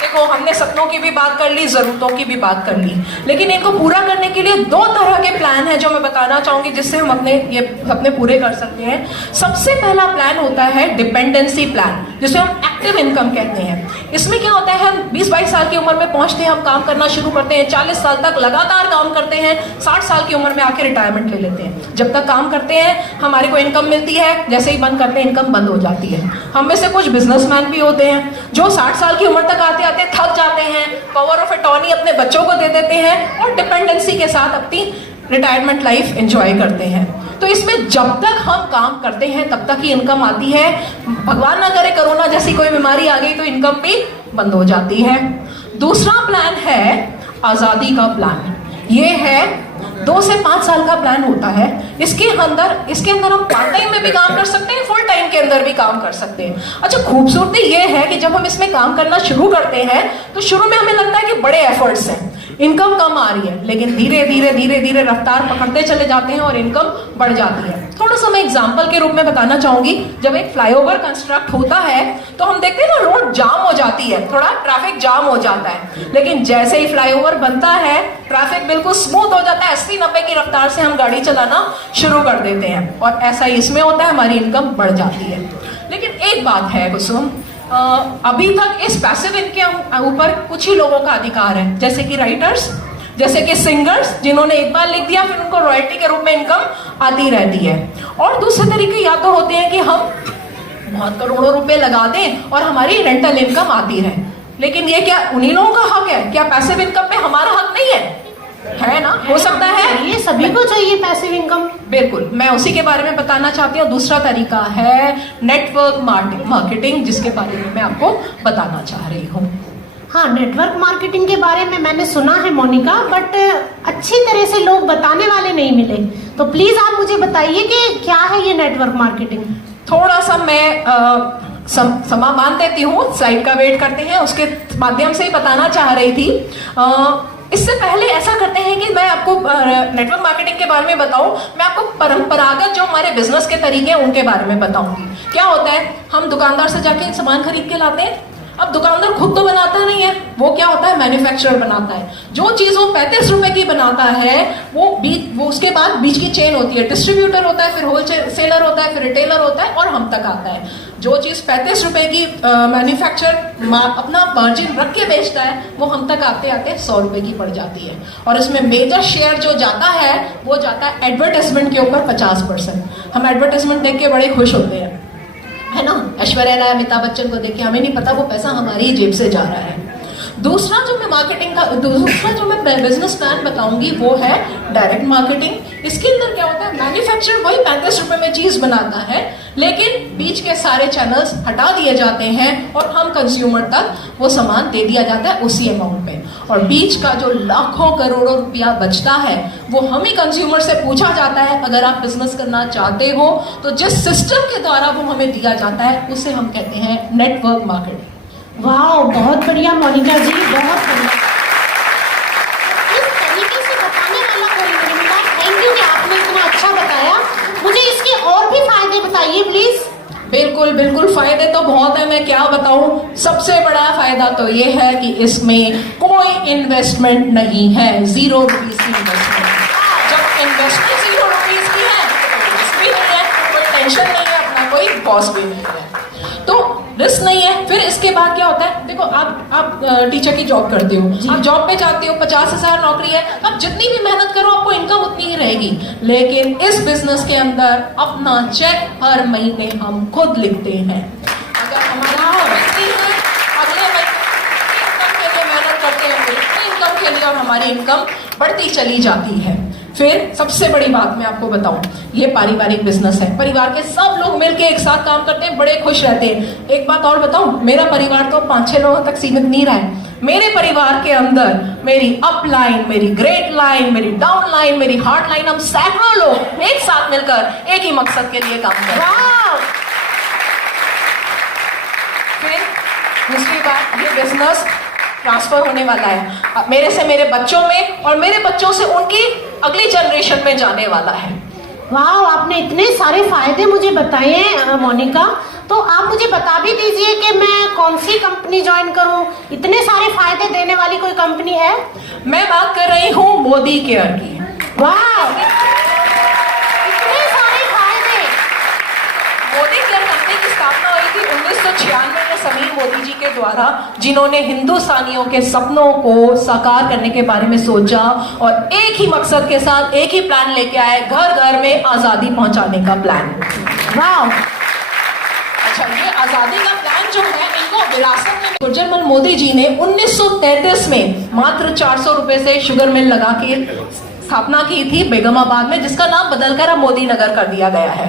देखो, हमने सपनों की भी बात कर ली, जरूरतों की भी बात कर ली, लेकिन इनको पूरा करने के लिए 2 तरह के प्लान हैं जो मैं बताना चाहूंगी, जिससे हम अपने ये सपने पूरे कर सकते हैं। सबसे पहला प्लान होता है डिपेंडेंसी प्लान, जिसे हम एक्टिव इनकम कहते हैं। इसमें क्या होता है, हम 20-22 साल की उम्र में पहुंचते हैं, हम काम करना शुरू करते हैं, 40 साल तक लगातार काम करते हैं, 60 साल की उम्र में आके रिटायरमेंट ले लेते हैं। जब तक काम करते हैं हमारे को इनकम मिलती है, जैसे ही बंद करते हैं इनकम बंद हो जाती है। हम में से कुछ बिजनेसमैन भी होते हैं जो 60 साल की उम्र तक आते आते थक जाते हैं, पावर ऑफ अटॉर्नी अपने बच्चों को दे देते हैं और डिपेंडेंसी के साथ अपनी रिटायरमेंट लाइफ एंजॉय करते हैं। तो इसमें जब तक हम काम करते हैं तब तक ही इनकम आती है। भगवान ना करे कोरोना जैसी कोई बीमारी आ गई तो इनकम भी बंद हो जाती है। दूसरा प्लान है आजादी का प्लान। ये है 2 से 5 साल का प्लान होता है। इसके अंदर हम पार्ट टाइम में भी काम कर सकते हैं, फुल टाइम के अंदर भी काम कर सकते हैं। अच्छा, खूबसूरती ये है कि जब हम इसमें काम करना शुरू करते हैं तो शुरू में हमें लगता है कि बड़े एफर्ट्स हैं, इनकम कम आ रही है, लेकिन धीरे धीरे रफ्तार पकड़ते चले जाते हैं और इनकम बढ़ जाती है। थोड़ा सा मैं एग्जांपल के रूप में बताना चाहूंगी। जब एक फ्लाईओवर कंस्ट्रक्ट होता है तो हम देखते हैं ना, रोड जाम हो जाती है, थोड़ा ट्रैफिक जाम हो जाता है, लेकिन जैसे ही फ्लाईओवर बनता है ट्रैफिक बिल्कुल स्मूथ हो जाता है। 80-90 की रफ्तार से हम गाड़ी चलाना शुरू कर देते हैं और ऐसा ही इसमें होता है, हमारी इनकम बढ़ जाती है। लेकिन एक बात है कुसुम, अभी तक इस पैसिव इनकम ऊपर कुछ ही लोगों का अधिकार है, जैसे कि राइटर्स, जैसे कि सिंगर्स, जिन्होंने एक बार लिख दिया फिर उनको रॉयल्टी के रूप में इनकम आती रहती है। और दूसरे तरीके या तो होते हैं कि हम बहुत करोड़ों रुपए लगा दें और हमारी रेंटल इनकम आती रहे, लेकिन ये क्या उन्हीं लोगों का हक है? क्या पैसिव इनकम पे हमारा हक नहीं है ना? हो सकता है, ये सभी को चाहिए पैसिव इनकम। बिल्कुल, मैं उसी के बारे में बताना चाहती हूँ। दूसरा तरीका है नेटवर्क मार्केटिंग, जिसके बारे में मैं आपको बताना चाह रही हूँ। हाँ, नेटवर्क मार्केटिंग के बारे में मैंने सुना है मोनिका, बट अच्छी तरह से लोग बताने वाले नहीं मिले, तो प्लीज आप मुझे बताइए कि क्या है ये नेटवर्क मार्केटिंग। थोड़ा सा मैं समा मान देती हूँ, स्लाइड का वेट करते हैं, उसके माध्यम से ही बताना चाह रही थी। इससे पहले ऐसा करते हैं कि मैं आपको नेटवर्क मार्केटिंग के बारे में बताऊं, मैं आपको परंपरागत जो हमारे बिजनेस के तरीके हैं उनके बारे में बताऊंगी। क्या होता है, हम दुकानदार से जाके सामान खरीद के लाते हैं। अब दुकानदार खुद तो बनाता नहीं है, वो क्या होता है, मैन्युफैक्चरर बनाता है। जो चीज वो 35 रुपए की बनाता है वो उसके बाद बीच की चेन होती है, डिस्ट्रीब्यूटर होता है, फिर होलसेलर होता है, फिर रिटेलर होता है और हम तक आता है। जो चीज 35 रुपए की मैन्युफैक्चरर अपना मार्जिन रख के बेचता है, वो हम तक आते आते 100 रुपए की पड़ जाती है। और इसमें मेजर शेयर जो जाता है वो जाता है एडवर्टाइजमेंट के ऊपर 50%। हम एडवर्टाइजमेंट देख के बड़े खुश होते हैं, है ना, ऐश्वर्या राय, अमिताभ बच्चन को देख के, हमें नहीं पता वो पैसा हमारी ही जेब से जा रहा है। दूसरा जो मैं बिजनेस प्लान बताऊंगी वो है डायरेक्ट मार्केटिंग। इसके अंदर क्या होता है, मैन्युफैक्चरर वही 35 रुपए में चीज बनाता है, लेकिन बीच के सारे चैनल्स हटा दिए जाते हैं और हम कंज्यूमर तक वो सामान दे दिया जाता है उसी अमाउंट पे। और बीच का जो लाखों करोड़ों रुपया बचता है वो हम ही कंज्यूमर से पूछा जाता है, अगर आप बिजनेस करना चाहते हो तो जिस सिस्टम के द्वारा वो हमें दिया जाता है उसे हम कहते हैं नेटवर्क मार्केटिंग। वाह, बहुत बढ़िया मोनिका जी, बहुत बढ़िया। इस तरीके से बताने वाला कोई नहीं मिला। थैंक यू कि आपने इतना अच्छा बताया। मुझे इसके और भी फायदे बताइए प्लीज। बिल्कुल बिल्कुल, फायदे तो बहुत है, मैं क्या बताऊं। सबसे बड़ा फायदा तो ये है कि इसमें कोई इन्वेस्टमेंट नहीं है, 0 रुपीज की इन्वेस्टमेंट। जब इन्वेस्टमेंट 0 रुपीज की है तो रिस्क भी नहीं है, कोई टेंशन नहीं है, अपना कोई बॉस भी नहीं है, तो रिस्क नहीं है। फिर इसके बाद क्या होता है, देखो आप टीचर की जॉब करते हो, आप जॉब पे जाते हो, 50,000 नौकरी है, आप जितनी भी मेहनत करो आपको इनकम उतनी ही रहेगी। लेकिन इस बिजनेस के अंदर अपना चेक हर महीने हम खुद लिखते हैं। अगर हमारा बिकती है, अगले महीने इनकम के लिए मेहनत करते हैं, इनकम के लिए, और हमारी इनकम बढ़ती चली जाती है। फिर सबसे बड़ी बात मैं आपको बताऊं, ये पारिवारिक बिजनेस है, परिवार के सब लोग मिलके एक साथ काम करते हैं, बड़े खुश रहते हैं। एक बात और बताऊं, मेरा परिवार तो 5-6 लोगों तक सीमित नहीं रहा है। मेरे परिवार के अंदर मेरी अप लाइन, मेरी ग्रेट लाइन, मेरी डाउन लाइन, मेरी हार्ड लाइन, हम सैकड़ों लोग एक साथ मिलकर एक ही मकसद के लिए काम करते हैं। फिर दूसरी बात, ये बिजनेस ट्रांसफर होने वाला है मेरे से मेरे बच्चों में, और मेरे बच्चों से उनकी अगली जनरेशन में जाने वाला है। वाह, आपने इतने सारे फायदे मुझे बताए हैं मोनिका। तो आप मुझे बता भी दीजिए कि मैं कौन सी कंपनी ज्वाइन करूं? इतने सारे फायदे देने वाली कोई कंपनी है? मैं बात कर रही हूँ मोदी केयर की। वाह, इतने सारे फायदे। मोदी केयर कंपनी की स्थापना हुई थी 1996 में समीर मोदी जी के द्वारा, जिन्होंने हिंदुस्तानियों के सपनों को साकार करने के बारे में सोचा और एक ही मकसद के साथ एक ही प्लान लेके आए, घर घर में आजादी पहुंचाने का प्लान। वाह, अच्छा, ये आजादी का प्लान जो है इनको विरासत में गुजरमल मोदी जी ने 1933 में मात्र 400 रुपए से शुगर मिल लगा के स्थापना की थी बेगमाबाद में, जिसका नाम बदलकर अब मोदी नगर कर दिया गया है।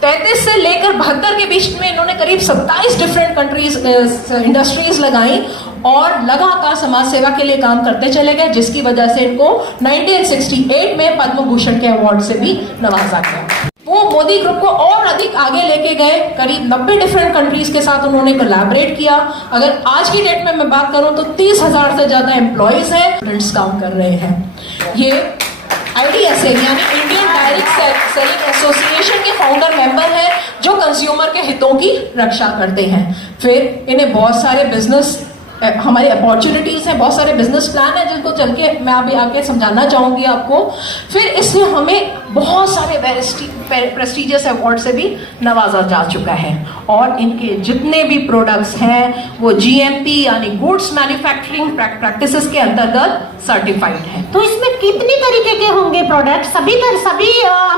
33 से लेकर 72 के बीच में इन्होंने करीब 27 डिफरेंट कंट्रीज इंडस्ट्रीज लगाई और लगातार समाज सेवा के लिए काम करते चले गए, जिसकी वजह से इनको 1968 में पद्म भूषण के अवार्ड से भी नवाजा गया। वो मोदी ग्रुप को और अधिक आगे लेके गए, करीब 90 डिफरेंट कंट्रीज के साथ उन्होंने कोलैबोरेट किया। अगर आज की डेट में मैं बात करूं तो 30,000 से ज्यादा एम्प्लॉइज हैं, स्टूडेंट्स काम कर रहे हैं। ये IDSA यानी इंडियन डायरेक्ट सेलिंग एसोसिएशन के फाउंडर मेंबर हैं, जो कंज्यूमर के हितों की रक्षा करते हैं। फिर इन्हें बहुत सारे बिजनेस हमारी अपॉर्चुनिटीज हैं, बहुत सारे बिजनेस प्लान है जिनको चल के मैं अभी आके समझाना चाहूंगी आपको। फिर इससे हमें बहुत सारे प्रेस्टिजियस अवार्ड से भी नवाजा जा चुका है और इनके जितने भी प्रोडक्ट्स हैं वो GMP यानी गुड्स मैन्युफैक्चरिंग प्रैक्टिसेस के अंतर्गत सर्टिफाइड है। तो इसमें कितनी तरीके के होंगे प्रोडक्ट? सभी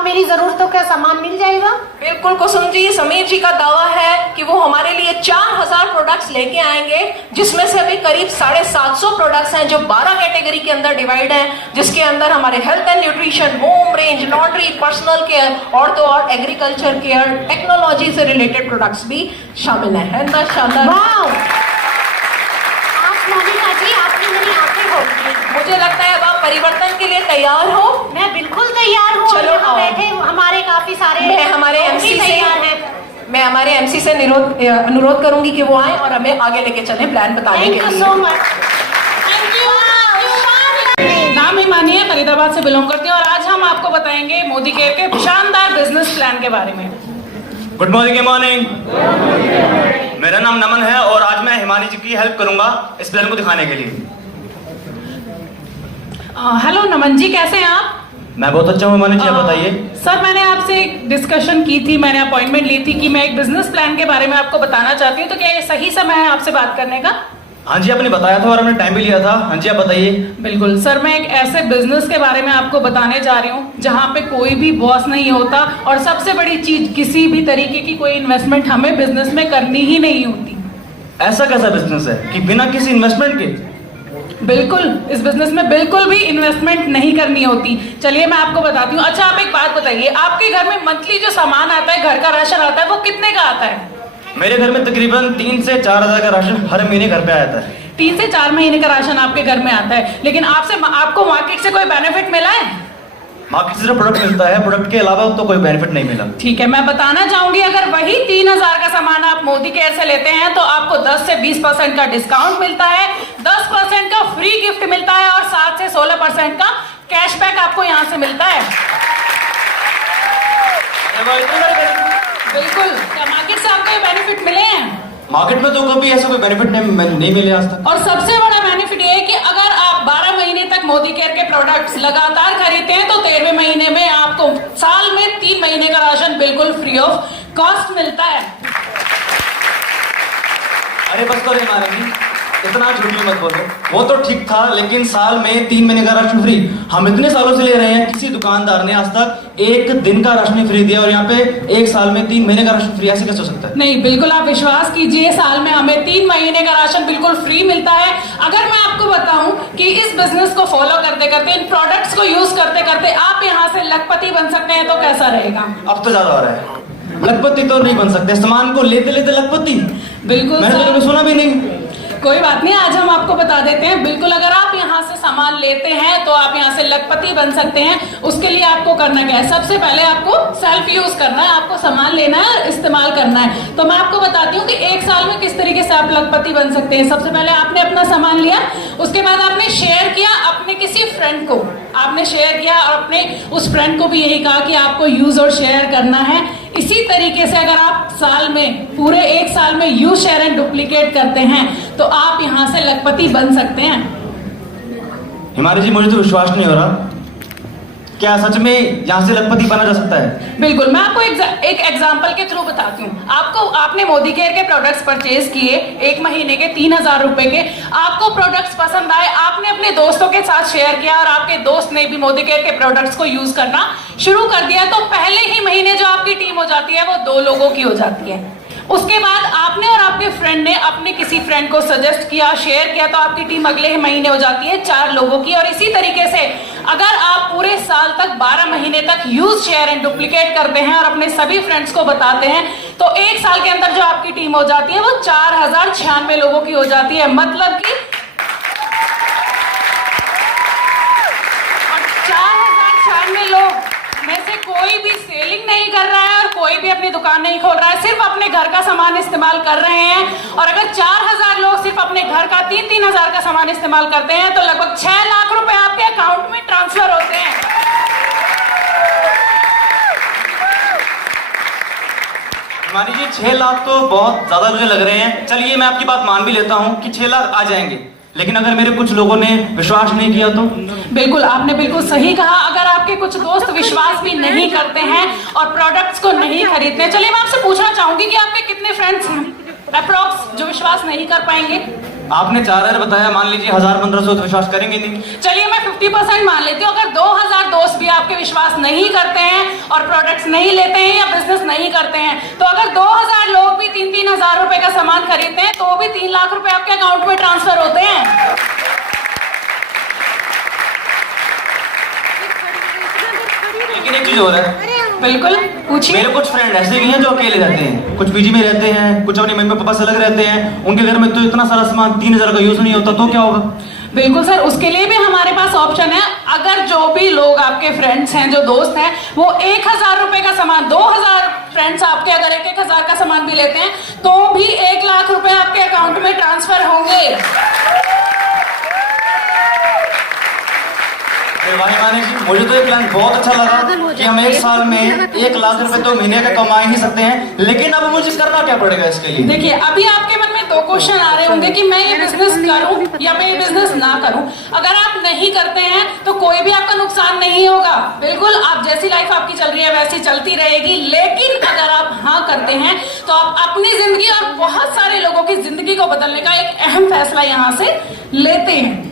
मेरी जरूरतों का सामान मिल जाएगा? बिल्कुल कुसुम जी, समीर जी का दावा है कि वो हमारे लिए 4000 प्रोडक्ट्स लेके आएंगे, जिसमें से अभी करीब 750 प्रोडक्ट्स हैं जो 12 कैटेगरी के अंदर डिवाइड हैं, जिसके अंदर हमारे health and nutrition, home range, laundry, personal care और तो और एग्रीकल्चर केयर, टेक्नोलॉजी से रिलेटेड प्रोडक्ट्स भी शामिल है ना? शानदार। मोनिका जी, आपने मेरी आंखें खोल दी। मुझे लगता है अब आप परिवर्तन के लिए तैयार हो। मैं बिल्कुल तैयार हूँ। चलो यहाँ बैठे हमारे काफी सारे मैं हमारे MC से अनुरोध करूंगी कि वो आए और हमें आगे लेके चले प्लान बताने के लिए। Thank you so much. Thank you. नाम हिमानी है, फरीदाबाद से बिलोंग करती हूँ और आज हम आपको बताएंगे मोदी केयर के शानदार बिजनेस प्लान के बारे में। Good morning. मेरा नाम नमन है और आज मैं हिमानी जी की हेल्प करूंगा इस प्लान को दिखाने के लिए। हेलो नमन जी, कैसे हैं आप? मैं बहुत अच्छा हूँ हिमानी जी, आप बताइए। सर, मैंने आपसे एक डिस्कशन की थी, मैंने अपॉइंटमेंट ली थी कि मैं एक बिजनेस प्लान के बारे में आपको बताना चाहती हूँ, तो क्या ये सही समय है आपसे बात करने का? हाँ जी, आपने बताया था और हमने टाइम भी लिया था। हाँ जी, आप बताइए। बिल्कुल सर, मैं एक ऐसे बिजनेस के बारे में आपको बताने जा रही हूँ जहाँ पे कोई भी बॉस नहीं होता और सबसे बड़ी चीज, किसी भी तरीके की कोई इन्वेस्टमेंट हमें बिजनेस में करनी ही नहीं होती। ऐसा कैसा बिजनेस है कि बिना किसी इन्वेस्टमेंट के? बिल्कुल, इस बिजनेस में बिल्कुल भी इन्वेस्टमेंट नहीं करनी होती। चलिए मैं आपको बताती हूँ। अच्छा, आप एक बात बताइए, आपके घर में मंथली जो सामान आता है, घर का राशन आता है, वो कितने का आता है? मेरे घर में तकरीबन 3 से 4 हज़ार का राशन हर महीने घर पे आता है। 3 से 4 महीने का राशन आपके घर में आता है, लेकिन आपको मार्केट से कोई बेनिफिट मिला है? मार्केट से जो प्रोडक्ट मिलता है, प्रोडक्ट के अलावा तो कोई बेनिफिट नहीं मिला। ठीक है, मैं बताना चाहूंगी अगर वही 3000 का सामान आप मोदी केयर से लेते हैं तो आपको 10 से 20% का डिस्काउंट मिलता है, 10% का फ्री गिफ्ट मिलता है और 7 से 16% का कैशबैक आपको यहाँ से मिलता है। बिल्कुल, क्या मार्केट से आपको ये बेनिफिट मिले हैं? मार्केट में तो कभी ऐसा कोई बेनिफिट नहीं मिले आज तक। और सबसे बड़ा बेनिफिट ये है कि अगर आप 12 महीने तक मोदी केयर के प्रोडक्ट्स लगातार खरीदते हैं तो 13वें महीने में आपको साल में 3 महीने का राशन बिल्कुल फ्री ऑफ कॉस्ट मिलता है। अरे बस करो मारेंगी, इतना झूठी मत बोलो। वो तो ठीक था, लेकिन साल में 3 महीने का राशन फ्री हम इतने सालों से ले रहे हैं, किसी दुकानदार ने आज तक 1 दिन का राशन फ्री दिया और यहाँ पे 1 साल में 3 महीने का राशन फ्री, ऐसे कैसे हो सकता है? नहीं, बिल्कुल आप विश्वास कीजिए, साल में हमें 3 महीने का राशन बिल्कुल फ्री मिलता है। अगर मैं आपको बताऊं कि इस बिजनेस को फॉलो करते करते, इन प्रोडक्ट्स को यूज करते करते आप यहाँ से लखपति बन सकते हैं तो कैसा रहेगा? अब तो ज्यादा हो रहा है, लखपति तो नहीं बन सकते, सामान को लेते लेते लखपति। बिल्कुल, मैंने तो कभी सुना भी नहीं। कोई बात नहीं, आज हम आपको बता देते हैं। बिल्कुल, अगर आप यहाँ से सामान लेते हैं तो आप यहाँ से लखपति बन सकते हैं। उसके लिए आपको करना क्या है? सबसे पहले आपको सेल्फ यूज करना है, आपको सामान लेना है, इस्तेमाल करना है। तो मैं आपको बताती हूँ कि 1 साल में किस तरीके से आप लखपति बन सकते हैं। सबसे पहले आपने अपना सामान लिया, उसके बाद आपने शेयर किया अपने किसी फ्रेंड को, आपने शेयर किया और अपने उस फ्रेंड को भी यही कहा कि आपको यूज और शेयर करना है। इसी तरीके से अगर आप साल में, पूरे 1 साल में यूज, शेयर एंड डुप्लीकेट करते हैं तो आप यहाँ से लखपति बन सकते हैं। हिमानी जी, मुझे तो विश्वास नहीं हो रहा, क्या सच में यहाँ से लखपति बना जा सकता है? बिल्कुल, मैं आपको एक एग्जांपल के थ्रू बताती हूँ। आपने मोदी केयर के प्रोडक्ट्स परचेज किए 1 महीने के 3000 रुपए के, आपको प्रोडक्ट्स पसंद आए, आपने अपने दोस्तों के साथ शेयर किया और आपके दोस्त ने भी मोदी केयर के प्रोडक्ट्स को यूज करना शुरू कर दिया, तो पहले ही महीने जो आपकी टीम हो जाती है वो 2 लोगों की हो जाती है। उसके बाद आपने और आपके फ्रेंड ने अपने किसी फ्रेंड को सजेस्ट किया, शेयर किया, तो आपकी टीम अगले ही महीने हो जाती है 4 लोगों की। और इसी तरीके से अगर आप पूरे साल तक 12 महीने तक यूज, शेयर एंड डुप्लीकेट करते हैं और अपने सभी फ्रेंड्स को बताते हैं तो 1 साल के अंदर जो आपकी टीम हो जाती है वो 4096 लोगों की हो जाती है। मतलब कि 4096 लोग में से कोई भी सेलिंग नहीं कर रहा है और कोई भी अपनी दुकान नहीं खोल रहा है, सिर्फ अपने घर का सामान इस्तेमाल कर रहे हैं। और अगर 4000 लोग सिर्फ अपने घर का 3-3 हजार का सामान इस्तेमाल करते हैं तो लगभग 6 लाख रुपए आपके अकाउंट में ट्रांसफर होते हैं। हिमानी जी, 6 लाख तो बहुत ज्यादा मुझे लग रहे हैं। चलिए, मैं आपकी बात मान भी लेता हूँ कि 6 लाख आ जाएंगे, लेकिन अगर मेरे कुछ लोगों ने विश्वास नहीं किया तो? बिल्कुल, आपने बिल्कुल सही कहा। अगर आपके कुछ दोस्त विश्वास भी नहीं करते हैं और प्रोडक्ट्स को नहीं खरीदते, चलिए मैं आपसे पूछना चाहूंगी कि आपके कितने फ्रेंड्स हैं अप्रॉक्स जो विश्वास नहीं कर पाएंगे? आपने 4000 बताया, मान लीजिए 1000-1500 तो विश्वास करेंगे नहीं। चलिए मैं 50% मान लेती हूँ। अगर 2000 दोस्त भी आपके विश्वास नहीं करते हैं और प्रोडक्ट्स नहीं लेते हैं या बिजनेस नहीं करते हैं, तो अगर 2000 लोग भी 3-3 हजार रुपए का सामान खरीदते हैं तो भी 3 लाख रुपए आपके अकाउंट में ट्रांसफर होते हैं। लेकिन एक चीज हो रहा है। बिल्कुल, पूछिए। मेरे कुछ फ्रेंड ऐसे भी हैं जो अकेले रहते हैं, कुछ पीजी में रहते हैं, कुछ अपने मम्मी पापा से अलग रहते हैं, उनके घर में तो इतना सारा सामान 3000 का यूज नहीं होता, तो क्या होगा? बिल्कुल सर, उसके लिए भी हमारे पास ऑप्शन है। अगर जो भी लोग आपके फ्रेंड्स हैं, जो दोस्त हैं, वो 1000 रुपए का सामान, 2000 फ्रेंड्स आपके अगर 1-1000 का सामान भी लेते हैं तो भी 1 लाख रुपए आपके अकाउंट में ट्रांसफर होंगे। मुझे तो ये प्लान बहुत अच्छा लगा कि हम 1 साल में 1 लाख रुपए तो महीने का कमा ही सकते हैं, लेकिन अब मुझे करना क्या पड़ेगा इसके लिए? देखिए, अभी आपके मन में 2 क्वेश्चन आ रहे होंगे कि मैं ये बिजनेस करूं या मैं ये बिजनेस ना करूं। अगर आप नहीं करते हैं तो कोई भी आपका नुकसान नहीं होगा। बिल्कुल, आप जैसी लाइफ आपकी चल रही है वैसी चलती रहेगी। लेकिन अगर आप हाँ करते हैं तो आप अपनी जिंदगी और बहुत सारे लोगों की जिंदगी को बदलने का एक अहम फैसला यहाँ से लेते हैं।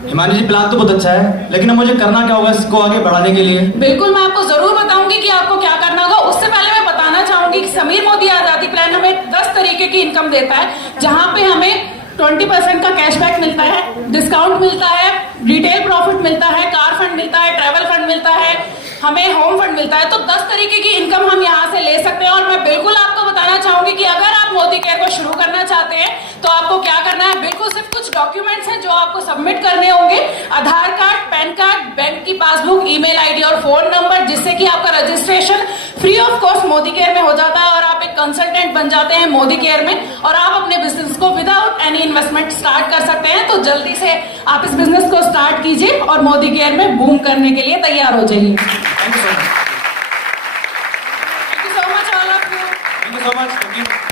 हिमानी जी, प्लान तो बहुत अच्छा है, लेकिन मुझे करना क्या होगा इसको आगे बढ़ाने के लिए? बिल्कुल, मैं आपको जरूर बताऊंगी कि आपको क्या करना होगा। उससे पहले मैं बताना चाहूंगी कि समीर मोदी आजादी प्लान हमें 10 तरीके की इनकम देता है, जहां पे हमें 20% का कैशबैक मिलता है, डिस्काउंट मिलता है, रिटेल प्रॉफिट मिलता है, कार फंड मिलता है, ट्रैवल फंड मिलता है, हमें होम फंड मिलता है। तो 10 तरीके की इनकम हम यहाँ से ले सकते हैं और मैं बिल्कुल आपको बताना चाहूंगी कि अगर आप मोदी केयर को शुरू करना चाहते हैं तो आपको क्या करना है, बिल्कुल सिर्फ कुछ डॉक्यूमेंट्स हैं जो आपको सबमिट करने होंगे। आधार कार्ड, पैन कार्ड, बैंक की पासबुक, ईमेल आईडी और फोन नंबर, जिससे कि आपका registration free of cost Modi care में हो जाता है और आप एक कंसल्टेंट बन जाते हैं मोदी केयर में और आप अपने बिजनेस को विदाउट एनी इन्वेस्टमेंट स्टार्ट कर सकते हैं। तो जल्दी से आप इस बिजनेस को स्टार्ट कीजिए और मोदी केयर में बूम करने के लिए तैयार हो जाइए। Thank you so much. Thank you so much, all of you. Thank you so much. Thank you.